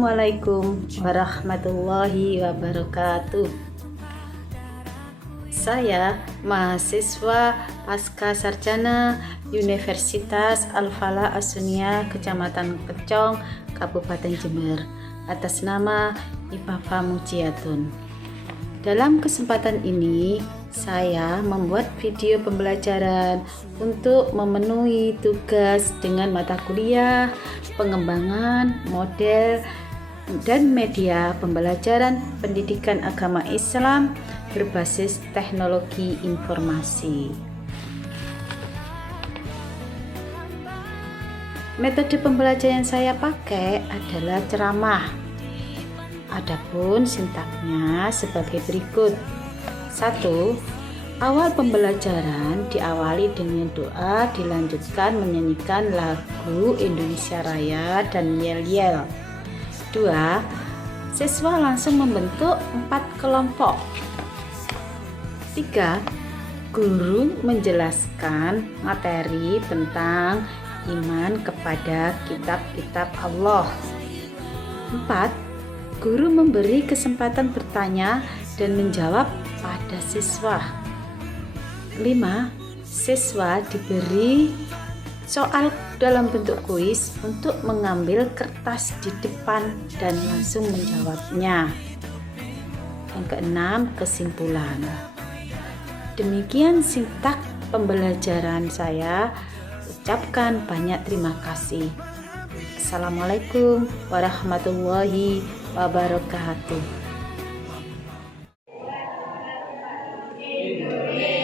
Assalamualaikum warahmatullahi wabarakatuh. Saya mahasiswa Pasca Sarjana Universitas Al-Falah As-Sunniyah Kecamatan Pecong, Kabupaten Jember, atas nama Ifafa Mujiatun. Dalam kesempatan ini, saya membuat video pembelajaran untuk memenuhi tugas dengan mata kuliah, pengembangan, model, dan media pembelajaran pendidikan agama Islam berbasis teknologi informasi. Metode pembelajaran yang saya pakai adalah ceramah. Adapun sintaknya sebagai berikut. 1. Awal pembelajaran diawali dengan doa, dilanjutkan menyanyikan lagu Indonesia Raya dan yel-yel. 2. Siswa langsung membentuk 4 kelompok. 3. Guru menjelaskan materi tentang iman kepada kitab-kitab Allah. 4. Guru memberi kesempatan bertanya dan menjawab pada siswa. 5. Siswa diberi soal dalam bentuk kuis untuk mengambil kertas di depan dan langsung menjawabnya. Yang keenam, kesimpulan. Demikian sintak pembelajaran saya. Ucapkan banyak terima kasih. Assalamualaikum warahmatullahi wabarakatuh. Indonesia.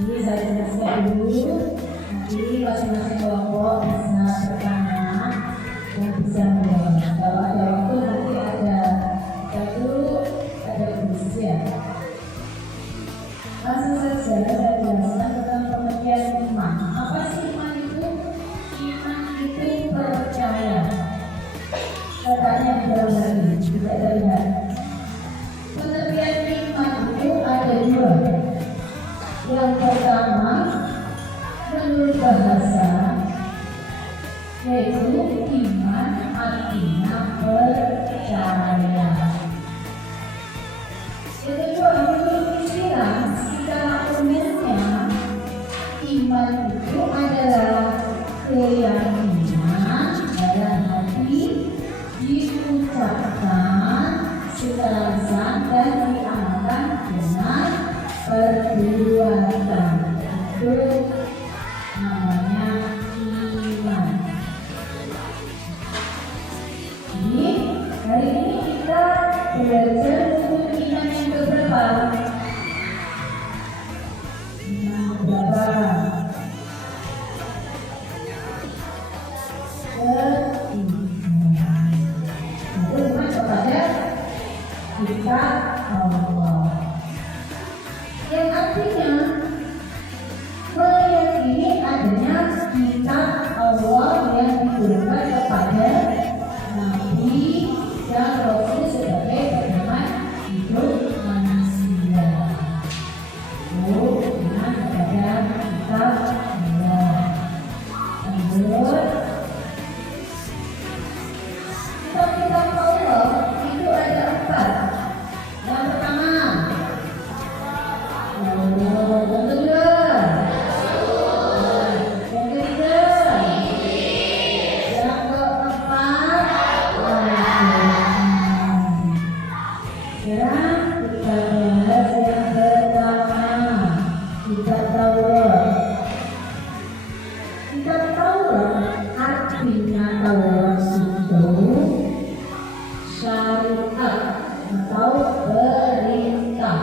Jadi saya jelaskan dulu, nanti masing-masing kelompok bisa bertanya dan bisa menjawab. Kalau ada waktu nanti ada kuis ya. Langsung saja saya jelaskan tentang pengertian iman. Apa sih iman itu? Iman itu percaya. Katanya di dalam hati, tidak terlihat. Pengertian iman itu ada dua. Yang pertama, menurut bahasa, yaitu iman artinya percaya. Yang kedua, menurut istilah, secara umumnya, iman itu adalah keyakinan dalam hati, diucapkan secara lisan dan diamalkan dengan perbuatan. Itu namanya iman. Jadi hari ini kita belajar untuk iman yang keberapa? Iman keberapa? Itu iman kepada kita Allah. Yang artinya meyakini adanya kitab Allah yang diturunkan kepada Nabi dan Rasul sebagai pedoman hidup manusia. Iman kepada kitab Allah. Lanjut, kitab-kitab Allah itu ada 4. Yang pertama, yang kedua, yang ketiga, yang keempat, sekarang kita bahas yang pertama, kitab Taurat. Kitab Taurat artinya Taurat itu syariat atau perintah.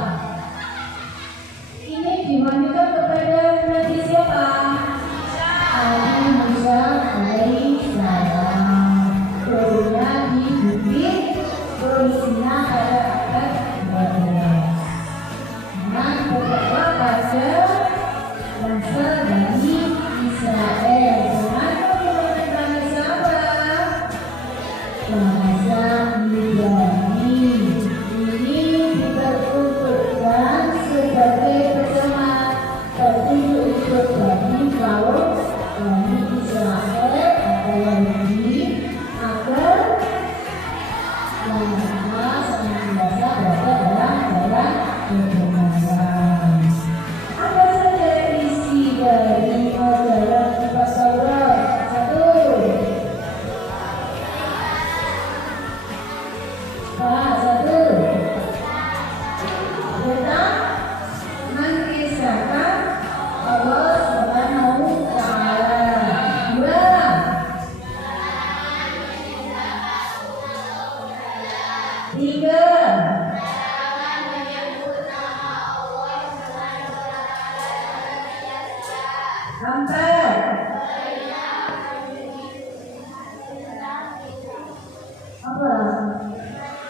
Ini dimajukan kepada Nabi siapa? Nabi Musa alaihissalam. Turunnya di bukit Sinai pada abad 12. Dengan berdoa pada bangsa Bani Israel. Dengan pemerintahan siapa? Bangsa Ibrahim. Ini diperuntukkan sebagai pedoman petunjuk bagi kaum Bani Israel atau Yahudi agar mereka senantiasa berada dalam kebenaran. Apa saja isi dari ajaran kitab Taurat? 1. Tentang mengisahkan Allah Subhanahu wa Ta'ala. 2. 3. Empat. Apa?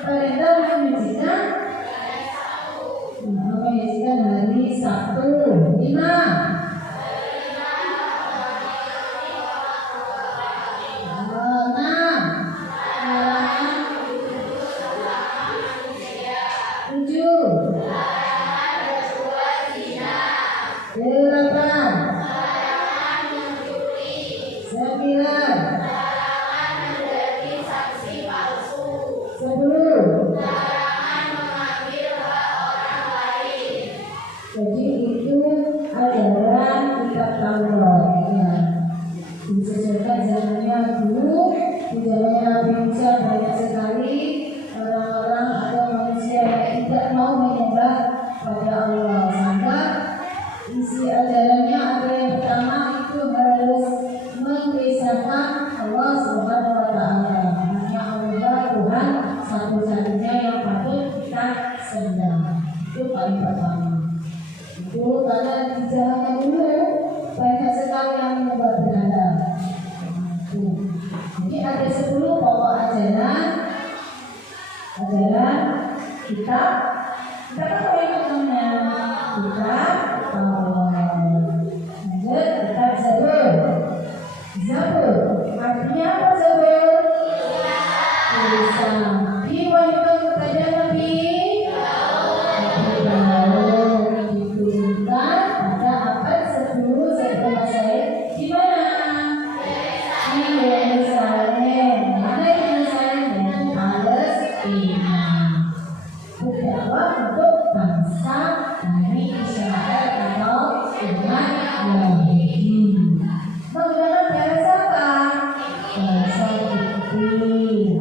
Perintah menyucikan hari Sabtu. 5. 10. Jadi itu ajaran kitab Taurat ya. Disesuaikan zamannya dulu, di zamannya Nabi Musa banyak sekali orang-orang atau manusia yang tidak mau menyembah pada Allah. Maka isi ajarannya ada yang pertama itu harus mengisahkan Allah Subhanahu wa Ta'ala. Hanya Allah Tuhan satu-satunya yang patut kita sembah. Itu paling pertama. Itu Itu karena di zaman dulu banyak sekali yang menyembah berhala. Jadi ada 10 pokok ajaran kita kan banyak namanya kita lanjut kita zabur artinya apa zabur? Tulisan diwahyukan kepada Nabi diturunkan pada abad 10 sebelum Masehi. Di mana? Di Yerusalem. Mana Yerusalem? Di Palestina. Berdakwah untuk bangsa dari Israel atau umat Yahudi. Menggunakan bahasa apa? Bahasa Kipti.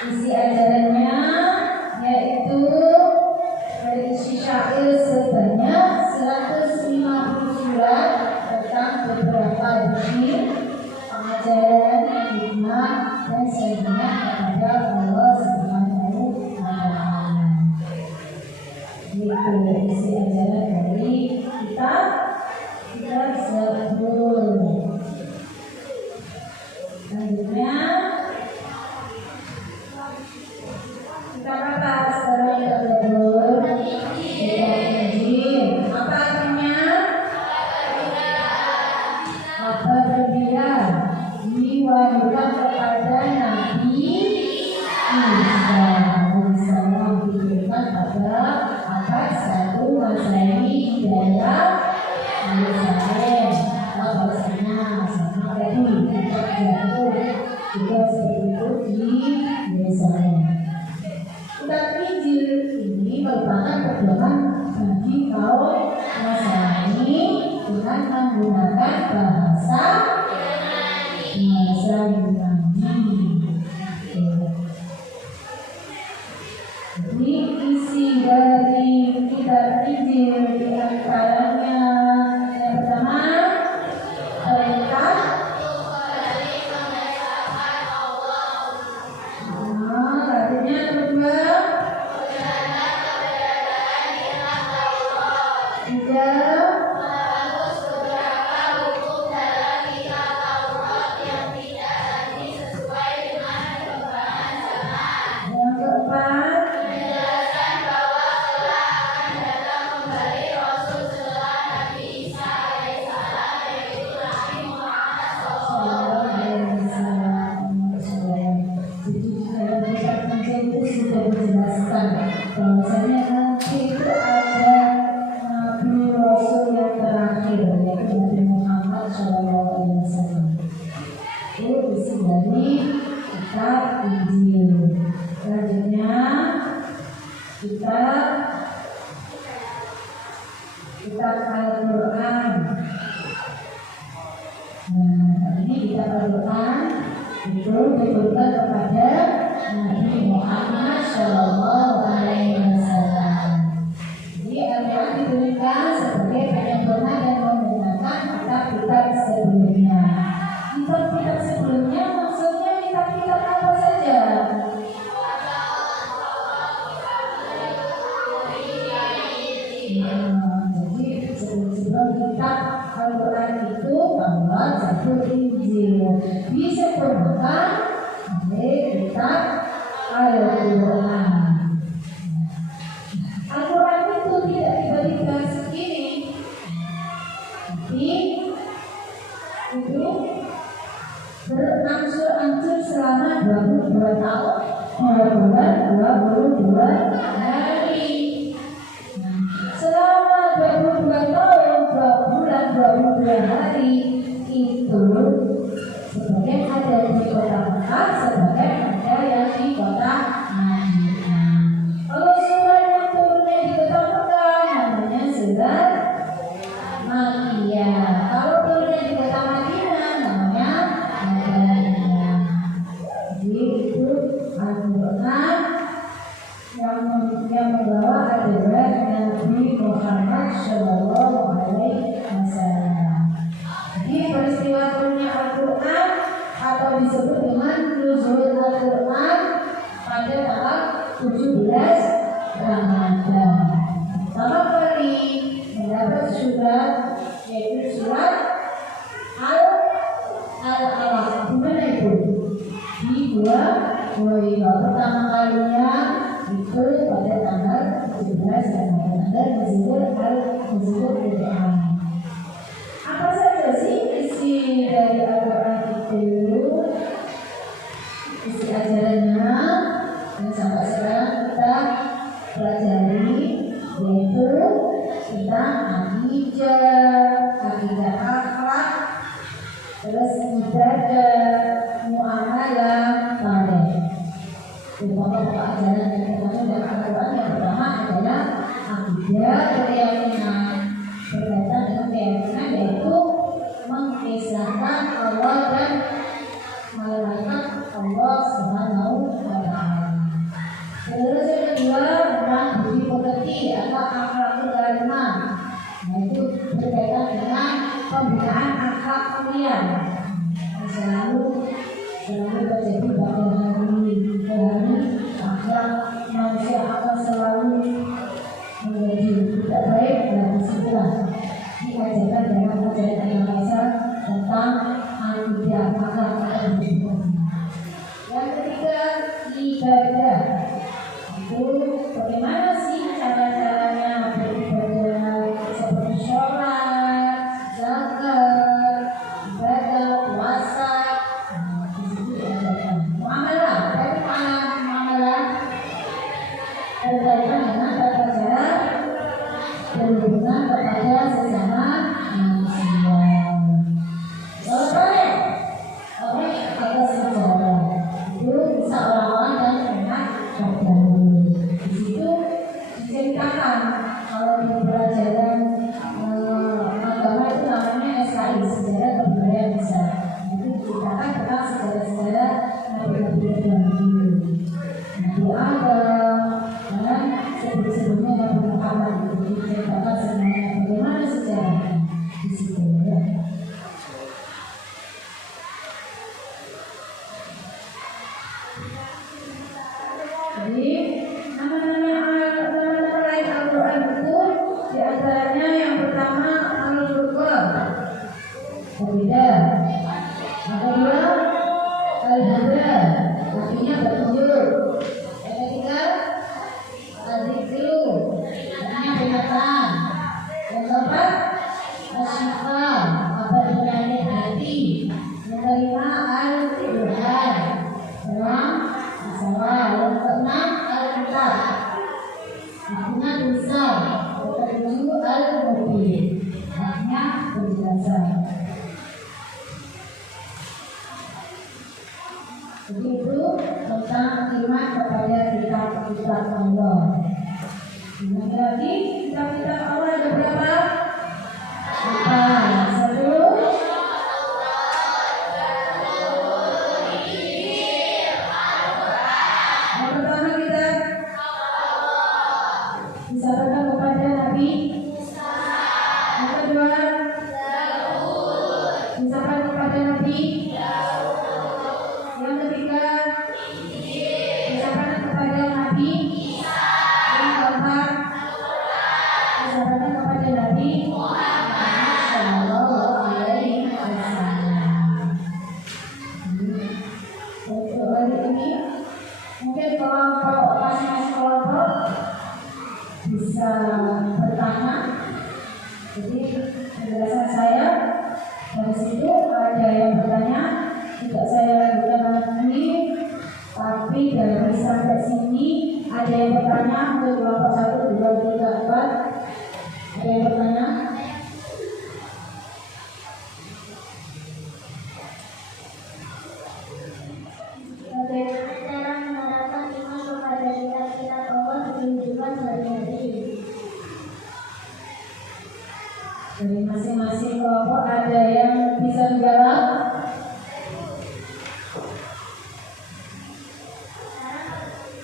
Isi ajarannya yaitu berisi syair sebanyak 150 surat tentang beberapa bukti pengajaran hikmah dan sebenarnya kepada Allah Subhanahu wa Ta'ala. Itu isi ajaran dari kitab Zabur. Selanjutnya kita apa sekarang kita Zabur? Kita Injil. Apa artinya? Apa berbeda? Diwahyukan kepada Nabi Isa alaihissalam diberikan pada abad 1 Masehi di dalam Yerusalem. Bahasanya sama tadi kita jatuh juga seperti itu di Yerusalem. Kitab Injil ini merupakan pedoman bagi kaum Nasrani dengan menggunakan bahasa Yunani. Jadi isi dari kitab Injil di antaranya yang pertama perintah, artinya kedua tiga yang keempat bahwasanya nanti itu ada Nabi Rasul yang terakhir yaitu Nabi Muhammad SAW. Itu isi dari kitab Injil. Selanjutnya kitab Al-Quran. Nah, ini kitab Al-Quran itu diberikan kepada Nabi Muhammad SAW. Jadi Al-Quran diberikan sebagai penyempurna dan menggunakan kitab-kitab sebelumnya. Kitab-kitab sebelumnya maksudnya kitab-kitab apa saja? Jadi sebelum kitab Al-Quran itu bahwa Zabur Injil disempurnakan oleh kitab Al-Quran. Al-Quran itu tidak tiba-tiba segini, tapi itu berangsur-angsur selama 22 tahun, 2 bulan, 22 hari. Selama 22 tahun, 2 bulan, 22 hari itu sebagian ada di kota Mekah, sebagian ada yang di kota Madinah. Kalau surat yang turunnya di kota Mekah namanya surat Makkiyah. Kalau turunnya di kota Madinah namanya Madaniyah. Jadi itu Al-Quran yang membawa adalah Nabi Muhammad SAW. Jadi peristiwa turunnya Al-Quran atau disebut dengan nuzul Al-Quran pada tanggal 17 Ramadan. Pertama kali pertama kalinya itu pada tanggal 17 Ramadan disebut Al-Quran. Apa saja sih isi dari Al-Quran itu? Isi ajarannya yang sampai sekarang kita pelajari, yaitu tentang akidah akhlak, terus ibadah, muamalah, saleh. Pokok-pokok ajaran yang pertama dari Al-Quran yang pertama adalah akidah, keyakinan berkaitan dengan keyakinan, yaitu mengisahkan Allah dan malaikat Allah Subhanahu wa Ta'ala. Terus yang kedua tentang budi pekerti atau akhlakul karimah, yaitu berkaitan dengan pembinaan akhlak mulia selalu terjadi pada hari akhlak manusia akan selalu menjadi tidak baik, dan disitulah diajarkan dalam ajaran Indonesia tentang akidah akhlak dan budi pekerti. Yang ketiga ibadah, itu bagaimana sih cara-caranya beribadah, seperti sholat, zakat, ibadah, puasa. Di situ diajarkan muamalah. Dari mana muamalah? Berkaitan dengan tata cara berhubungan kepada sesama manusia. Boleh ada sejarah itu bisa orang-orang dan enak berdahulu. Di situ diceritakan kalau di pelajaran agama itu namanya SKI, sejarah kebudayaan Islam. Itu diceritakan tentang sejarah-sejarah nabi-nabi terdahulu, Nabi Adam dan sebelum-sebelumnya Nabi Muhammad. Itu diceritakan sebenarnya bagaimana sejarahnya di situ. Ya. Jadi nama-nama lain Al-Quran itu diantaranya yang pertama Al-Furqan, berbeda. Yang kedua Al-Huda, artinya petunjuk. Yang ketiga Al-Zikru, artinya peringatan. Yang keempat Al-Syifa, obat penyakit hati. Yang kelima Al-Quran, terang masalah. Yang keenam Al-Kitab, artinya tulisan. Yang ketujuh Al-Mubin, artinya penjelasan. Jadi itu tentang iman kepada kitab-kitab Allah. Lagi lagi kitab-kitab Allah ada berapa? 4. Satu. Yang pertama kita disampaikan kepada Nabi. Yang kedua disampaikan kepada Nabi. Yang ketiga disampaikan kepada Nabi. Yang keempat disampaikan kepada Nabi Sallallahu Alaihi Wasallam. Untuk hari ini mungkin kelompok masing-masing kelompok bisa bertanya. Jadi penjelasan saya dari situ ada yang bertanya, tidak saya lanjutkan lagi, tapi dari sampai sini ada yang bertanya untuk kelompok 1, 2, 3, 4. Ada yang bertanya? Bagaimana cara menerapkan iman kepada kitab-kitab Allah di kehidupan sehari-hari? Dari masing-masing kelompok ada yang bisa menjawab?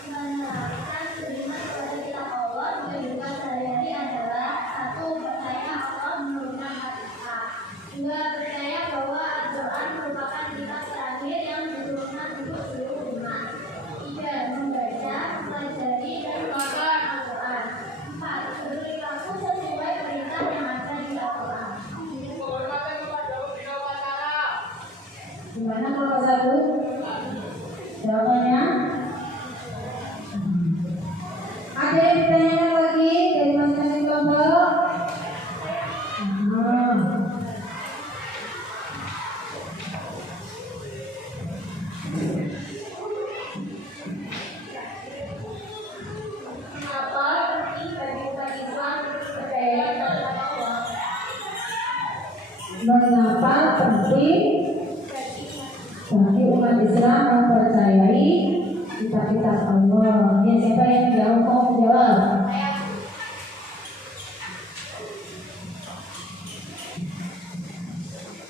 Menerapkan beriman kepada kitab Allah di kehidupan sehari-hari adalah: 1. Percaya Allah menurunkan Al-Quran. 2. Percaya bahwa Al-Quran merupakan kitab terakhir yang diturunkan untuk seluruh umat. 3. Membaca, mempelajari, dan melakukan Al-Quran. 4. Berperilaku sesuai perintah yang ada di Al-Quran. Mengapa penting bagi umat Islam mempercayai kitab-kitab Allah? Ya, siapa yang jawab? Mau menjawab?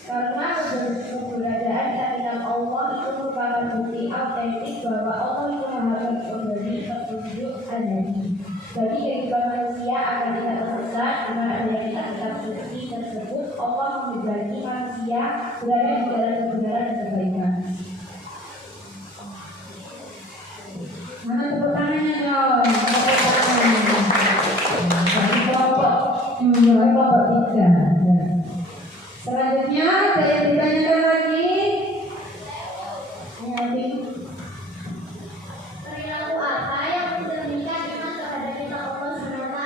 Karena keberadaan kitab Allah itu merupakan bukti autentik bahwa Allah itu Maha Pemberi petunjuk azali. Bagi kehidupan manusia agar tidak tersesat dengan adanya kitab-kitab suci tersebut, Allah memberi manusia berada di jalan kebenaran dan kebaikan. Mana tepuk tangannya dong? Tepuk tangan. Bagi kelompok kelompok 3. Ya. Selanjutnya ada yang ditanyakan lagi? Nanti. Perilaku apa yang mencerminkan iman kepada kitab Allah SWT?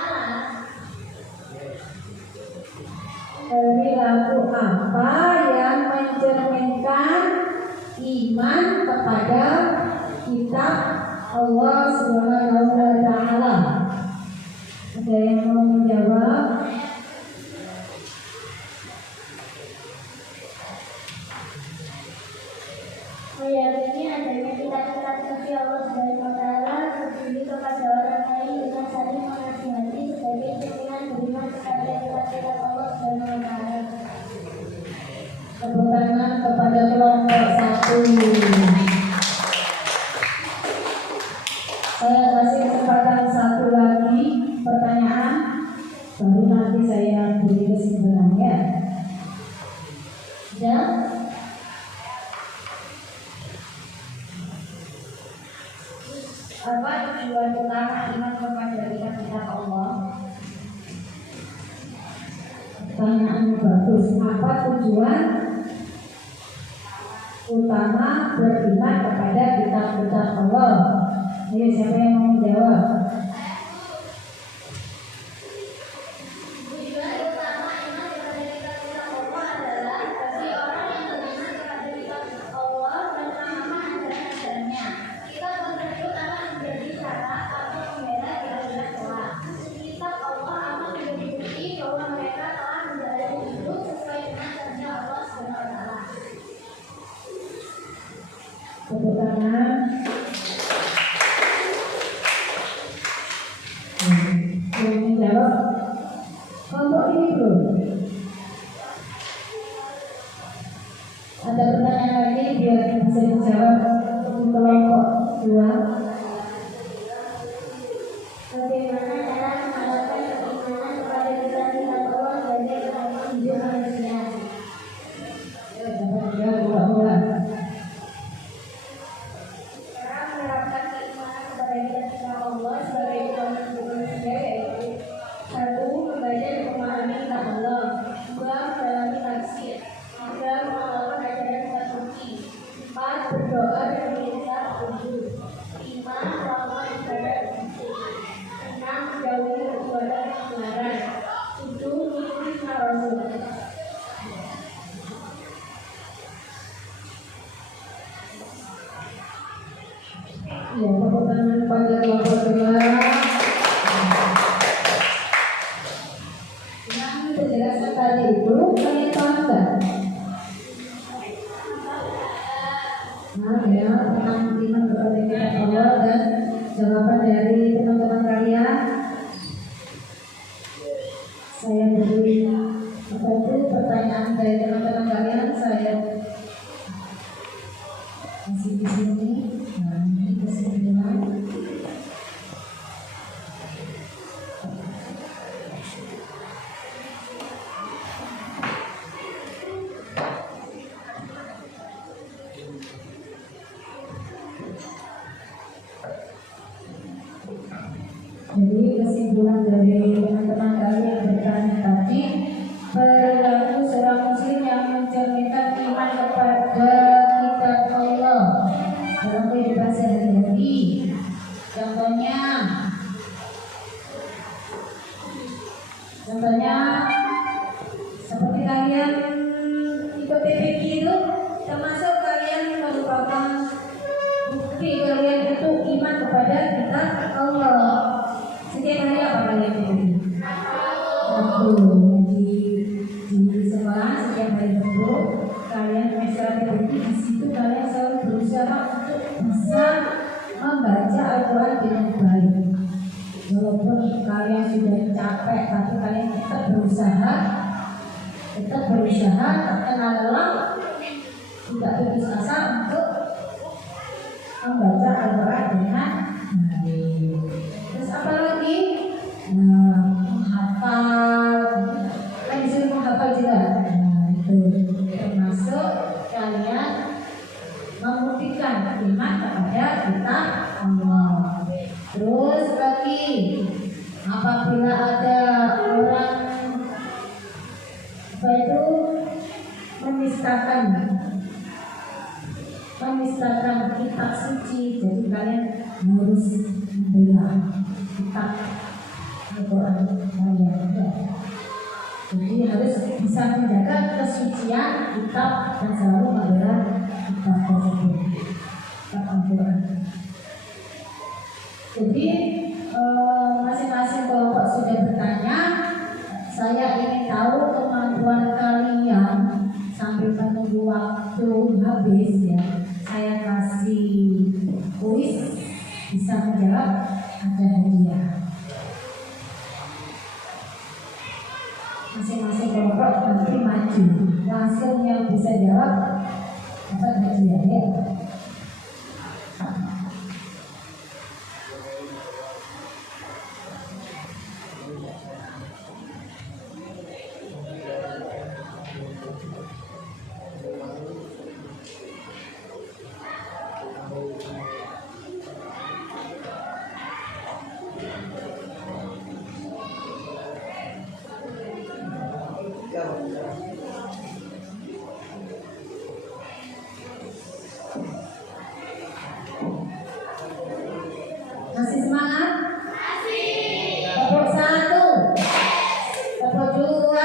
Perilaku apa yang mencerminkan iman kepada kitab Allah Subhanahu wa Ta'ala? Ada yang mau menjawab? Meyakini adanya kitab-kitab suci Allah SWT berdiri kepada orang lain dengan saling menasihati sebagai cerminan beriman kepada kitab-kitab Allah SWT. Tepuk tangan kepada kelompok 1. Saya kasih kesempatan satu lagi pertanyaan, baru nanti saya beri kesimpulannya. Ya. Apa tujuan utama iman kepada kitab-kitab Allah? Pertanyaan bagus. Apa tujuan utama beriman kepada kitab-kitab Allah? Ayo, siapa yang mau menjawab? Tujuan utama iman kepada kitab-kitab Allah adalah bagi orang yang beriman kepada kitab Allah dan pemahaman ajaran-ajarannya. Kitab tersebut akan menjadi syarat atau pembela di akhirat kelak. Kitab Allah akan menjadi bukti bahwa mereka telah menjalani hidup sesuai dengan kehendak Allah SWT. Tepuk tangan. Yang menjawab kelompok ini belum. Ada pertanyaan lagi biar bisa dijawab untuk kelompok 2. Bagaimana cara mengalahkan keimanan kepada kitab-kitab Allah sebagai penolong hidup manusia? Dapat dijawab ulang. Cara menerapkan keimanan kepada kitab-kitab Allah sebagai penolong hidup manusia yaitu: 1. Membaca dan memahami kitab Allah. 2. Mendalami tafsir. 3. Mengamalkan ajaran kitab suci. 4. Berdoa dan meminta petunjuk. 5. Melakukan ibadah dan zikir. 6. Menjauhi perbuatan yang dilarang. 7. Mengikuti sunnah Rasul. Ya, tepuk tangan pada kelompok 2. Yang dijelaskan tadi itu kalian paham nggak? Nah, ya, tentang iman kepada kitab Allah dan jawaban dari teman-teman kalian. Saya beri apa itu pertanyaan dari teman-teman kalian, saya kasih di sini. Nah, ini kesimpulan. Jadi kesimpulan dari teman-teman kalian yang bertanya tadi, perilaku seorang muslim yang mencerminkan iman kepada kitab Allah dalam kehidupan sehari-hari. Contohnya seperti kalian ikut PPG itu, termasuk kalian merupakan bukti kalian itu iman kepada kitab Allah. Setiap hari apa kalian PPG? Di sekolah setiap hari berarti di situ kalian selalu berusaha untuk bisa membaca Al-Quran dengan baik. Walaupun kalian sudah capek, tapi kalian tetap berusaha, tak kenal lelah, tidak putus asa untuk membaca Al-Quran dengan baik. Terus apa lagi? Menghafal, kan disuruh menghafal juga. Itu termasuk kalian membuktikan iman kepada kita Allah. Terus lagi, apabila ada orang itu menistakan kitab suci, jadi kalian harus membela kitab Al-Quran kalian. Jadi harus bisa menjaga kesucian kitab dan selalu membela kitab tersebut, kitab Al-Quran. Jadi masing-masing kelompok sudah bertanya. Saya ingin tahu kemampuan kalian sambil menunggu waktu habis ya. Saya kasih kuis, bisa menjawab ada hadiah. Masing-masing kelompok nanti maju, langsung yang bisa jawab dapat hadiah ya. Masih semangat? Masih. Tepuk 1, tepuk 2,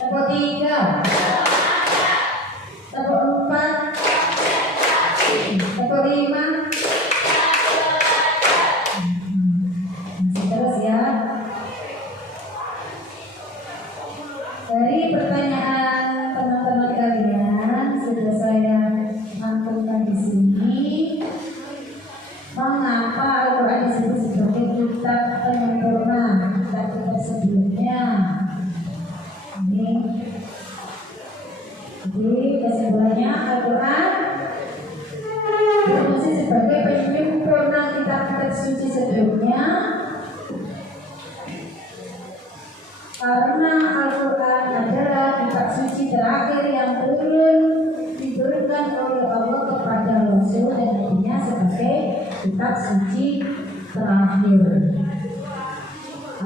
tepuk 3, tepuk 4, tepuk 5. Masih terus ya. Dari pertanyaan teman-teman kalian sudah saya rangkumkan di sini. Mengapa Al-Quran disebut sebagai kitab penyempurna kitab-kitab sebelumnya? Ini, jadi kesimpulannya Al-Quran berfungsi sebagai penyempurna kitab-kitab suci sebelumnya, karena Al-Quran adalah kitab suci terakhir yang diturunkan oleh Allah kepada Rasul dan Nabi-Nya sebagai kitab suci terakhir.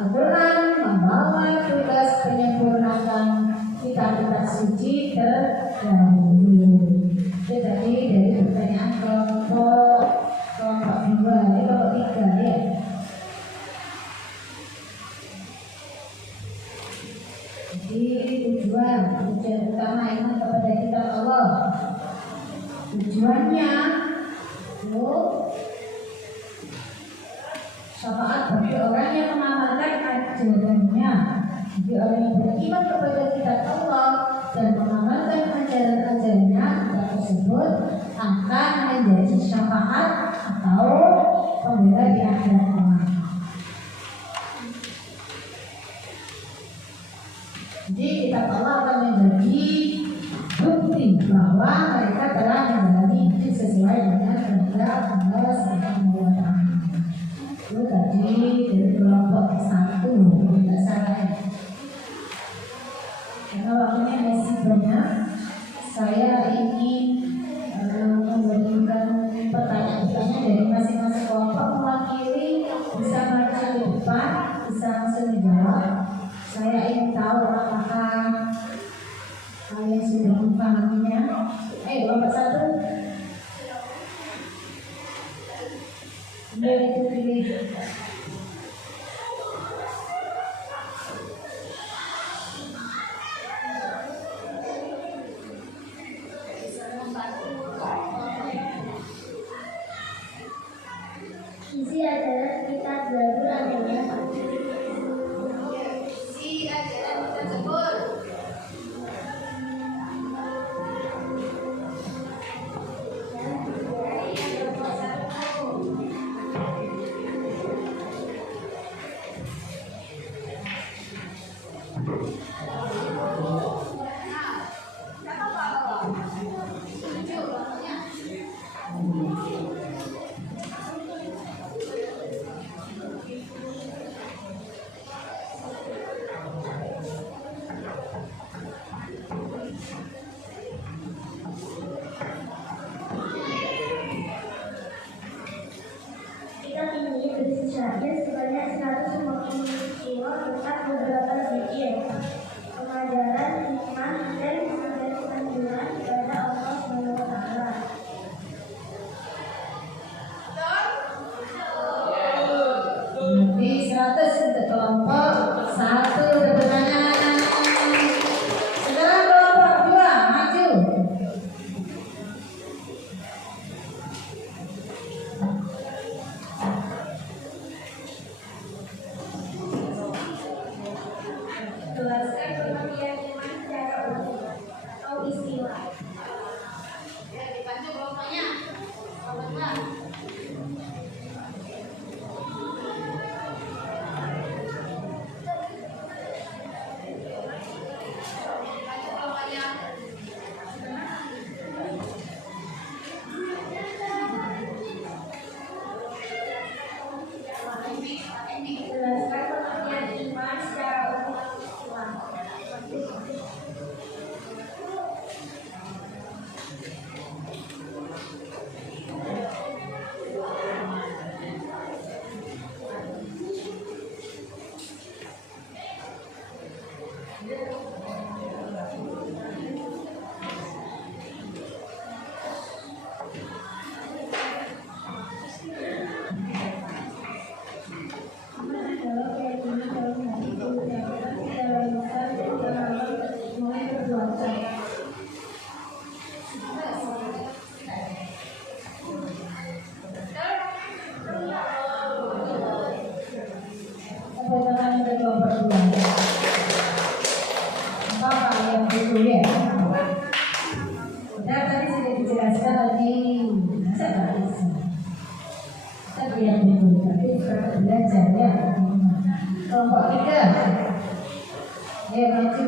Al-Quran membawa tugas penyempurnaan kitab-kitab suci terdahulu. Itu tadi dari pertanyaan kelompok 2, kelompok 3 ya. Jadi tujuan utama iman kepada kitab Allah, tujuannya syafaat bagi orang yang mengamalkan ajarannya. Jadi orang yang beriman kepada kitab Allah dan mengamalkan ajaran-ajarannya, kitab tersebut akan menjadi syafaat atau pembela di akhirat kelak. Jadi kitab Allah akan menjadi bukti bahwa mereka telah menjalani hidup sesuai dengan kehendak Allah Subhanahu wa Ta'ala. Itu tadi dari kelompok 1, tidak salah ya. Karena waktunya masih banyak, saya ingin memberikan pertanyaan-pertanyaan dari masing-masing kelompok mewakili, bisa maju ke depan, bisa langsung dijawab. Saya ingin tahu apakah kalian sudah memahaminya. Ayo, kelompok 1. Itu pilih. Isi adalah kitab Zabur adanya. Isi ajaran kita Zabur. itu ya. Nah, tadi sudah dijelaskan lagi, saya nggak bisa. Kita lihat dulu, tapi kita belajar ya. Kelompok 3, ya maju.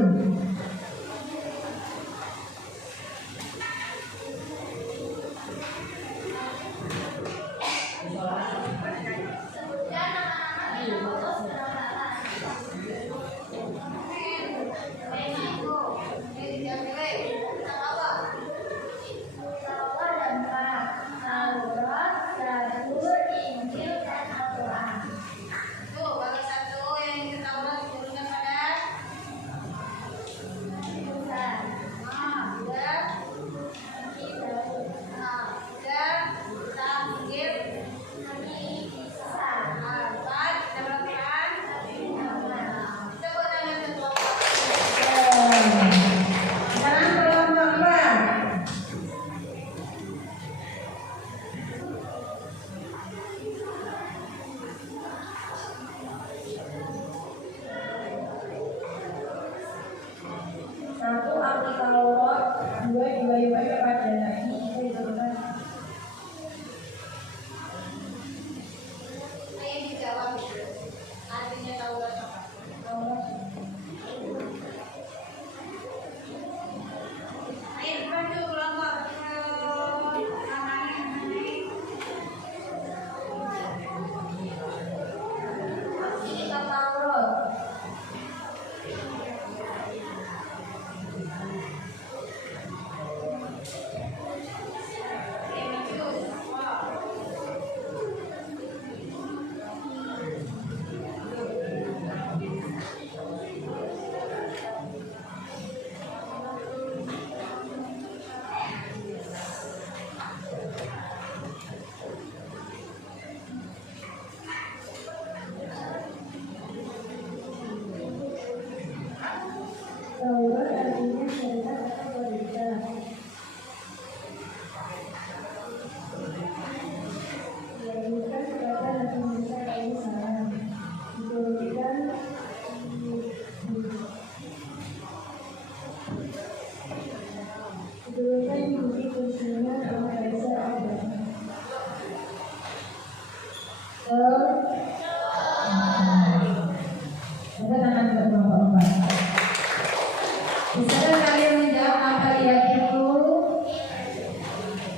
Bisakah kalian menjawab apa dia itu?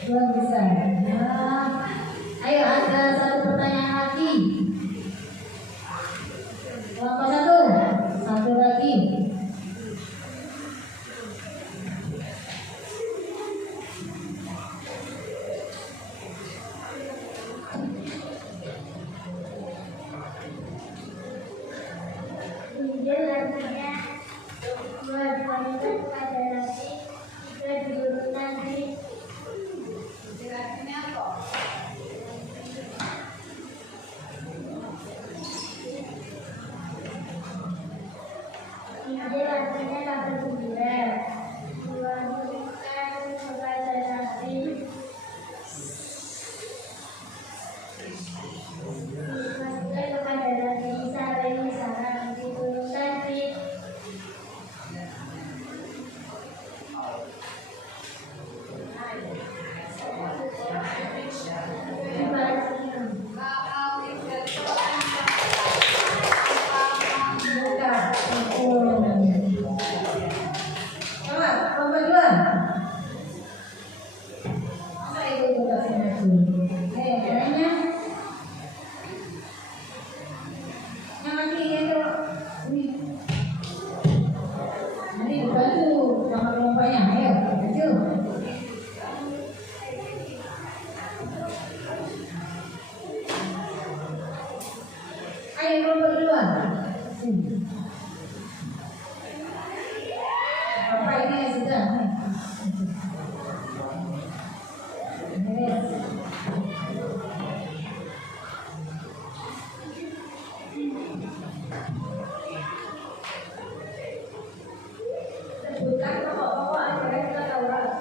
Belum bisa. Nah, ayo ada satu pertanyaan lagi. Kelompok 1, satu lagi. Injil artinya dua dibandingkan pada nasi, tiga diurutkan di Artinya apa? Injil artinya kabar gembira, dua diurutkan kepada nasi, dimasukkan kepada nasi Isa alaihi salam, diturunkan di Ayo kelompok 2. Bapak ini sudah. sebutkan pokok-pokok ajaran kita Taurat.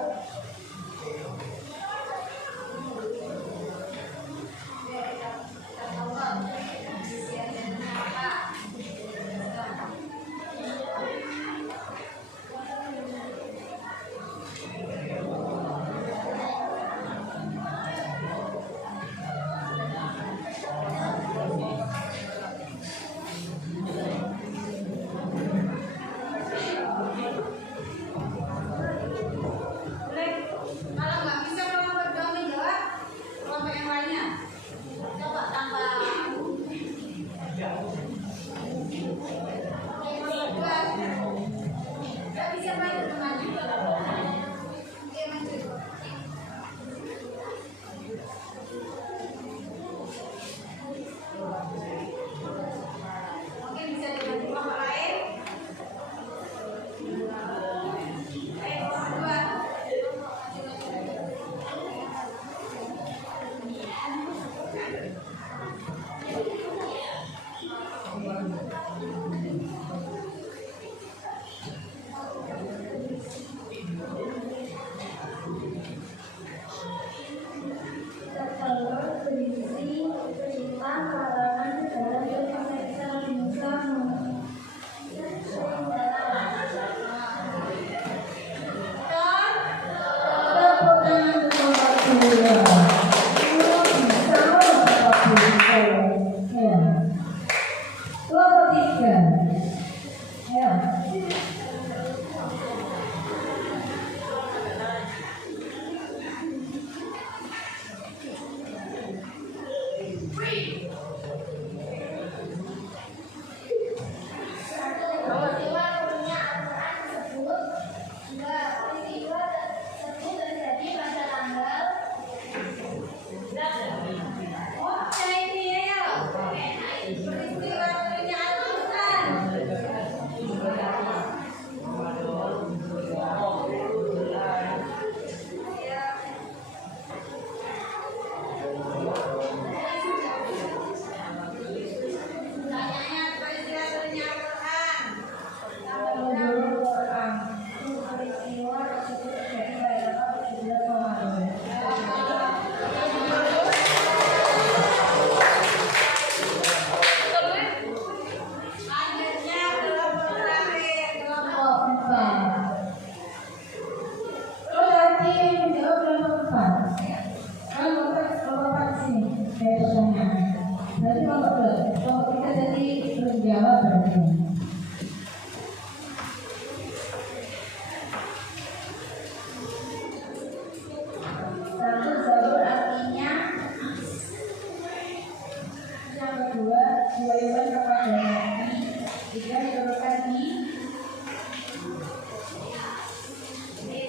didapatkan di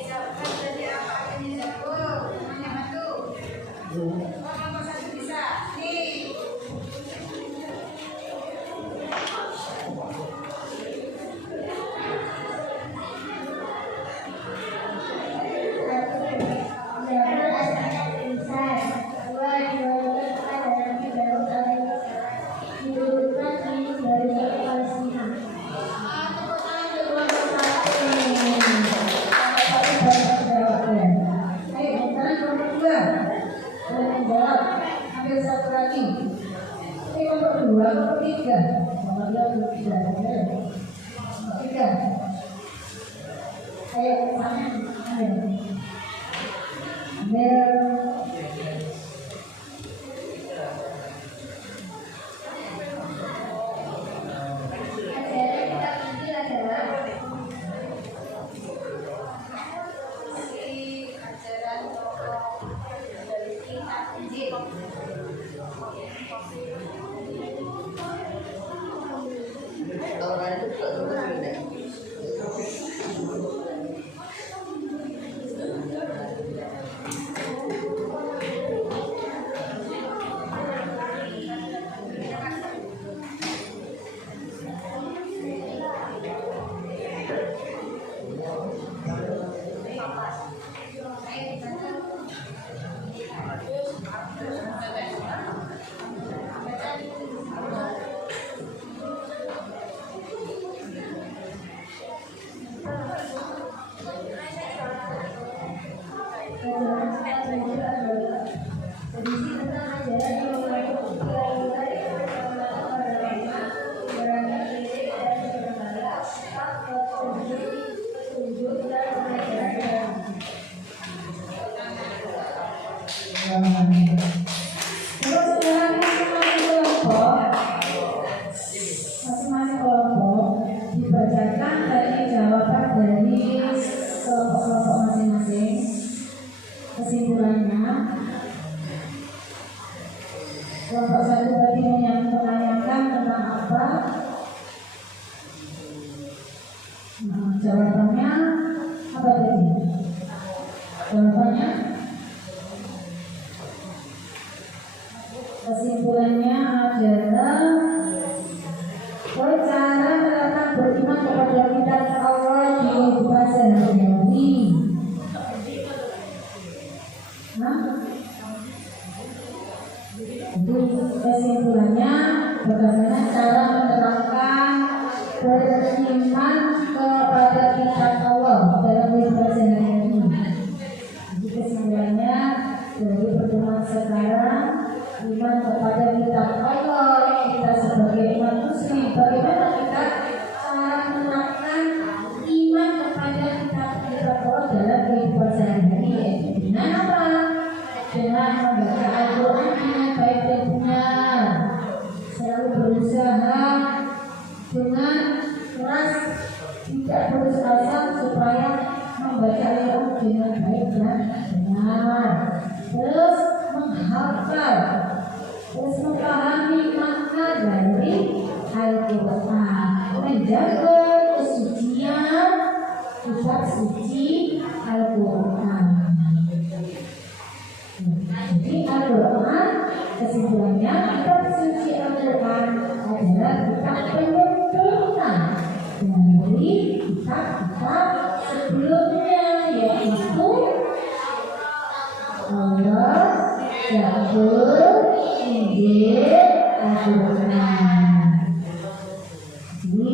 jawabkan tadi apa artinya jawab? Namanya batu. Nomor satu bisa. Nih. Masing-masing kelompok dibacakan dari jawaban dari kelompok-kelompok masing-masing. Kesimpulannya, kelompok satu tadi menanyakan tentang apa? Jawabannya apa tadi? Jawabannya kesimpulannya adalah cara menerapkan beriman kepada kitab Allah di kehidupan sehari-hari. Itu kesimpulannya bagaimana cara menerapkan beriman kepada kitab Allah dalam kehidupan sehari-hari. Jadi kesimpulannya dari pertemuan sekarang, iman kepada kitab Allah, kita sebagai umat muslim, bagaimana kita cara menerapkan iman kepada kitab Allah dalam kehidupan sehari-hari, yaitu dengan apa? Dengan membaca Al-Quran dengan baik dan benar, selalu berusaha dengan keras, tidak putus asa supaya membaca Al-Quran dengan baik dan benar, terus menghafal, terus memahami makna dari Al-Quran, menjaga kesucian kitab suci Al-Quran. Jadi Al-Quran, kesimpulannya kitab suci Al-Quran adalah kitab penyempurna dari kitab-kitab sebelumnya, yaitu Allah, Zabur, Injil, Al-Quran. Jadi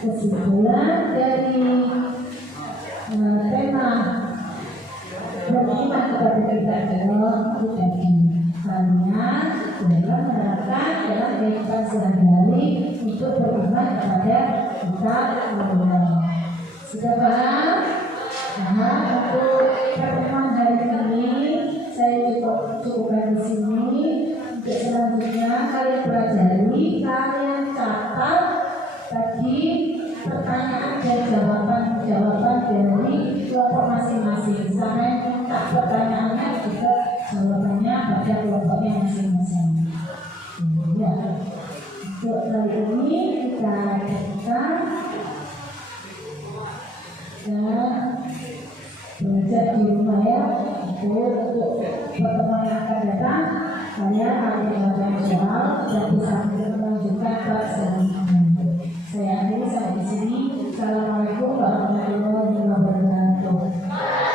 kesimpulan dari tema beriman kepada kitab Allah itu tadi, kalian dalam menerapkan dalam kehidupan sehari-hari untuk beriman kepada kitab Allah. Sudah paham? Nah, untuk pertemuan hari ini saya cukupkan di sini. Untuk selanjutnya kalian pelajari, kalian catat tadi pertanyaan dan jawaban dari kelompok masing-masing. Saya minta pertanyaannya juga jawabannya pada kelompoknya masing-masing. Ya, untuk kali ini kita mendengarkan dan belajar di rumah ya. Untuk pertemuan yang akan datang, kalian harus mengajar soal dan bisa menunjukkan pelaksanaan. Saya akhiri sampai di sini. Assalamualaikum warahmatullahi wabarakatuh.